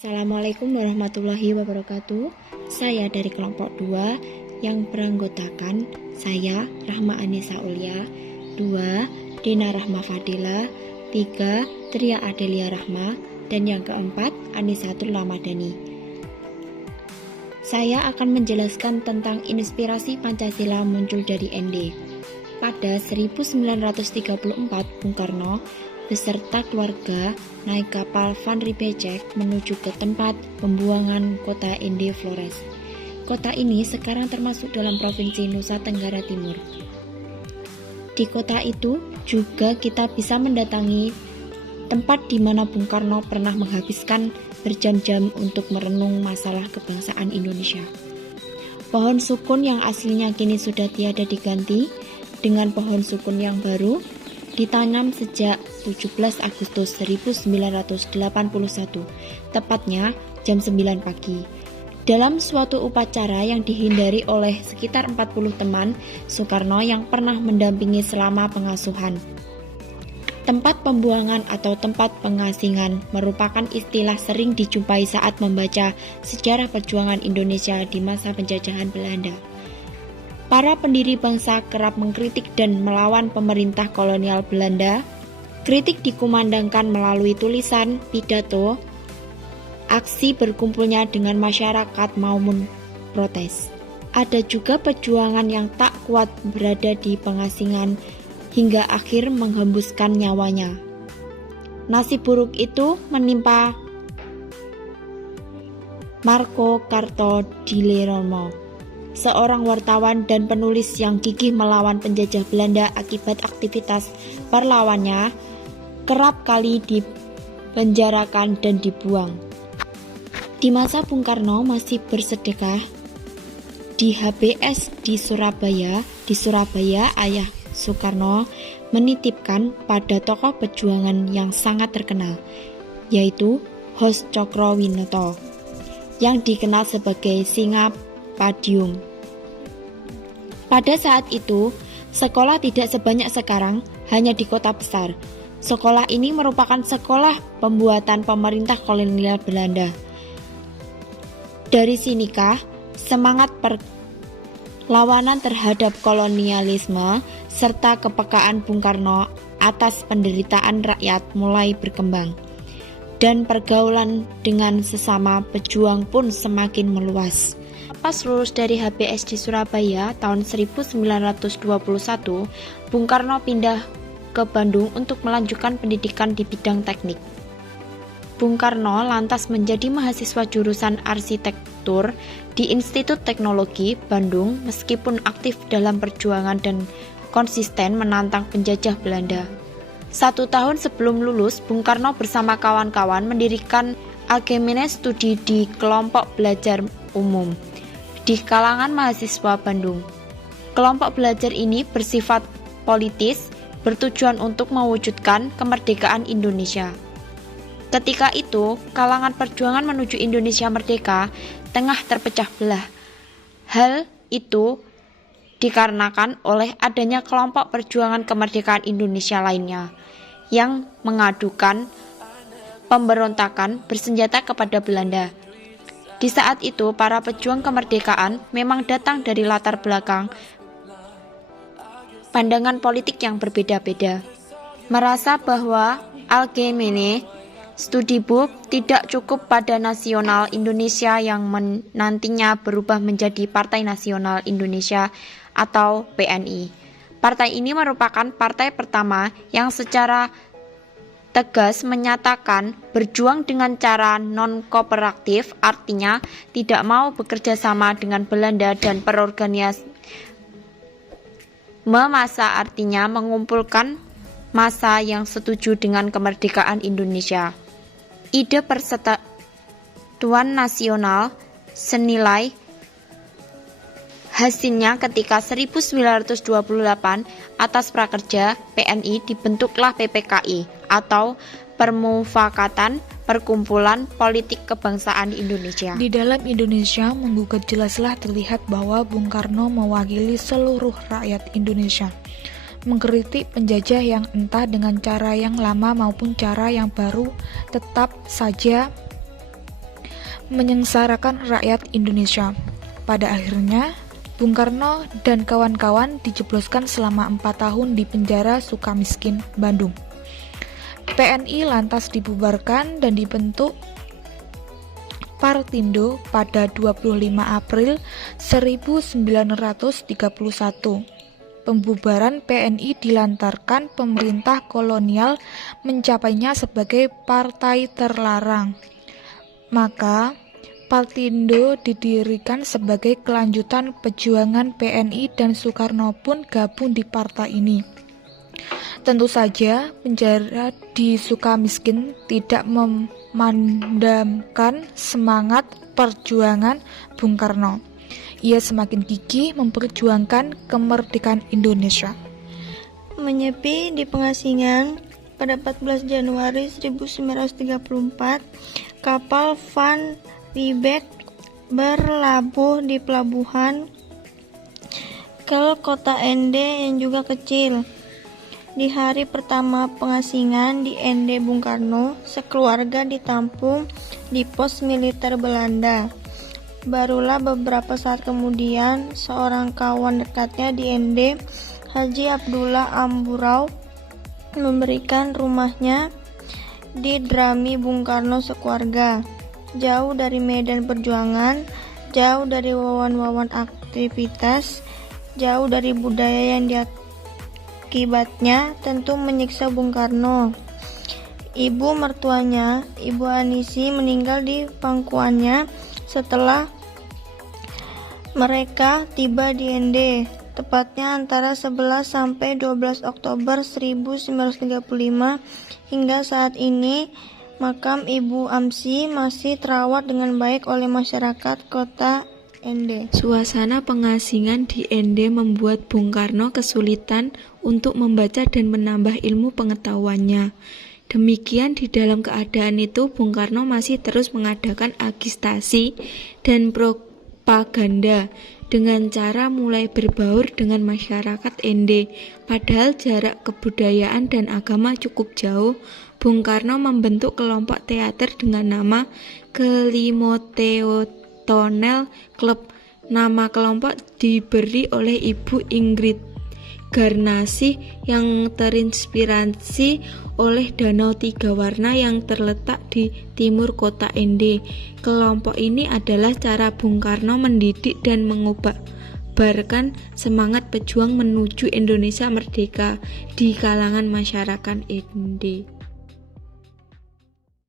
Assalamualaikum warahmatullahi wabarakatuh. Saya dari kelompok 2 yang beranggotakan saya Rahma Anissa Ulia, 2 Dina Rahma Fadila, 3 Tria Adelia Rahma, dan yang keempat Anisatul Ramadhani. Saya akan menjelaskan tentang inspirasi Pancasila muncul dari ND. Pada 1934 Bung Karno beserta keluarga naik kapal Van Riebeeck menuju ke tempat pembuangan kota Ende Flores. Kota ini sekarang termasuk dalam Provinsi Nusa Tenggara Timur. Di kota itu juga kita bisa mendatangi tempat di mana Bung Karno pernah menghabiskan berjam-jam untuk merenung masalah kebangsaan Indonesia. Pohon sukun yang aslinya kini sudah tiada diganti dengan pohon sukun yang baru ditanam sejak 17 Agustus 1981, tepatnya jam 9 pagi. Dalam suatu upacara yang dihindari oleh sekitar 40 teman Soekarno yang pernah mendampingi selama pengasuhan. Tempat pembuangan atau tempat pengasingan merupakan istilah sering dijumpai saat membaca sejarah perjuangan Indonesia di masa penjajahan Belanda. Para pendiri bangsa kerap mengkritik dan melawan pemerintah kolonial Belanda. Kritik dikumandangkan melalui tulisan, pidato, aksi berkumpulnya dengan masyarakat maupun protes. Ada juga perjuangan yang tak kuat berada di pengasingan hingga akhir menghembuskan nyawanya. Nasib buruk itu menimpa Marco Kartodilerono, seorang wartawan dan penulis yang gigih melawan penjajah Belanda. Akibat aktivitas perlawannya kerap kali dipenjarakan dan dibuang. Di masa Bung Karno masih bersedekah di HBS di Surabaya, ayah Soekarno menitipkan pada tokoh perjuangan yang sangat terkenal, yaitu Hos Cokrowinoto, yang dikenal sebagai Singa Padium. Pada saat itu, sekolah tidak sebanyak sekarang, hanya di kota besar. Sekolah ini merupakan sekolah pembuatan pemerintah kolonial Belanda. Dari sinikah semangat perlawanan terhadap kolonialisme serta kepekaan Bung Karno atas penderitaan rakyat mulai berkembang, dan pergaulan dengan sesama pejuang pun semakin meluas. Pas lulus dari HBS di Surabaya tahun 1921, Bung Karno pindah ke Bandung untuk melanjutkan pendidikan di bidang teknik. Bung Karno lantas menjadi mahasiswa jurusan arsitektur di Institut Teknologi Bandung meskipun aktif dalam perjuangan dan konsisten menantang penjajah Belanda. 1 tahun sebelum lulus, Bung Karno bersama kawan-kawan mendirikan Algemene Studi di kelompok belajar umum di kalangan mahasiswa Bandung. Kelompok belajar ini bersifat politis, bertujuan untuk mewujudkan kemerdekaan Indonesia. Ketika itu, kalangan perjuangan menuju Indonesia merdeka tengah terpecah belah. Hal itu dikarenakan oleh adanya kelompok perjuangan kemerdekaan Indonesia lainnya yang mengadukan pemberontakan bersenjata kepada Belanda. Di saat itu, para pejuang kemerdekaan memang datang dari latar belakang pandangan politik yang berbeda-beda. Merasa bahwa Algemene Studiebook tidak cukup pada nasional Indonesia yang nantinya berubah menjadi Partai Nasional Indonesia atau PNI. Partai ini merupakan partai pertama yang secara tegas menyatakan berjuang dengan cara non-kooperatif, artinya tidak mau bekerja sama dengan Belanda, dan perorganisasi masa, artinya mengumpulkan massa yang setuju dengan kemerdekaan Indonesia. Ide persatuan nasional senilai hasilnya ketika 1928 atas prakerja PNI dibentuklah PPKI atau Permufakatan Perkumpulan Politik Kebangsaan Indonesia. Di dalam Indonesia menggugat jelaslah terlihat bahwa Bung Karno mewakili seluruh rakyat Indonesia, mengkritik penjajah yang entah dengan cara yang lama maupun cara yang baru tetap saja menyengsarakan rakyat Indonesia. Pada akhirnya, Bung Karno dan kawan-kawan dijebloskan selama 4 tahun di penjara Sukamiskin, Bandung. PNI lantas dibubarkan dan dibentuk Partindo pada 25 April 1931. Pembubaran PNI dilantarkan pemerintah kolonial mencapainya sebagai partai terlarang. Maka, Partindo didirikan sebagai kelanjutan perjuangan PNI dan Soekarno pun gabung di partai ini. Tentu saja, penjara di Sukamiskin tidak memandamkan semangat perjuangan Bung Karno. Ia semakin gigih memperjuangkan kemerdekaan Indonesia. Menyepi di pengasingan, pada 14 Januari 1934, kapal Van Riebeeck berlabuh di pelabuhan Kel kota Ende yang juga kecil. Di hari pertama pengasingan di Ende, Bung Karno sekeluarga ditampung di pos militer Belanda. Barulah beberapa saat kemudian, seorang kawan dekatnya di Ende, Haji Abdullah Amburau, memberikan rumahnya di Drami Bung Karno sekeluarga. Jauh dari medan perjuangan, jauh dari wawan-wawan aktivitas, jauh dari budaya yang diakibatnya tentu menyiksa Bung Karno. Ibu mertuanya, Ibu Anisi, meninggal di pangkuannya setelah mereka tiba di Ende, tepatnya antara 11 sampai 12 Oktober 1935. Hingga saat ini, makam Ibu Amsi masih terawat dengan baik oleh masyarakat kota Ende. Suasana pengasingan di Ende membuat Bung Karno kesulitan untuk membaca dan menambah ilmu pengetahuannya. Demikian, di dalam keadaan itu Bung Karno masih terus mengadakan agitasi dan propaganda dengan cara mulai berbaur dengan masyarakat Ende. Padahal jarak kebudayaan dan agama cukup jauh, Bung Karno membentuk kelompok teater dengan nama Kelimoteotonel Club. Nama kelompok diberi oleh Ibu Ingrid Garnasih yang terinspirasi oleh Danau Tiga Warna yang terletak di timur kota Ende. Kelompok ini adalah cara Bung Karno mendidik dan mengobarkan semangat pejuang menuju Indonesia merdeka di kalangan masyarakat Ende.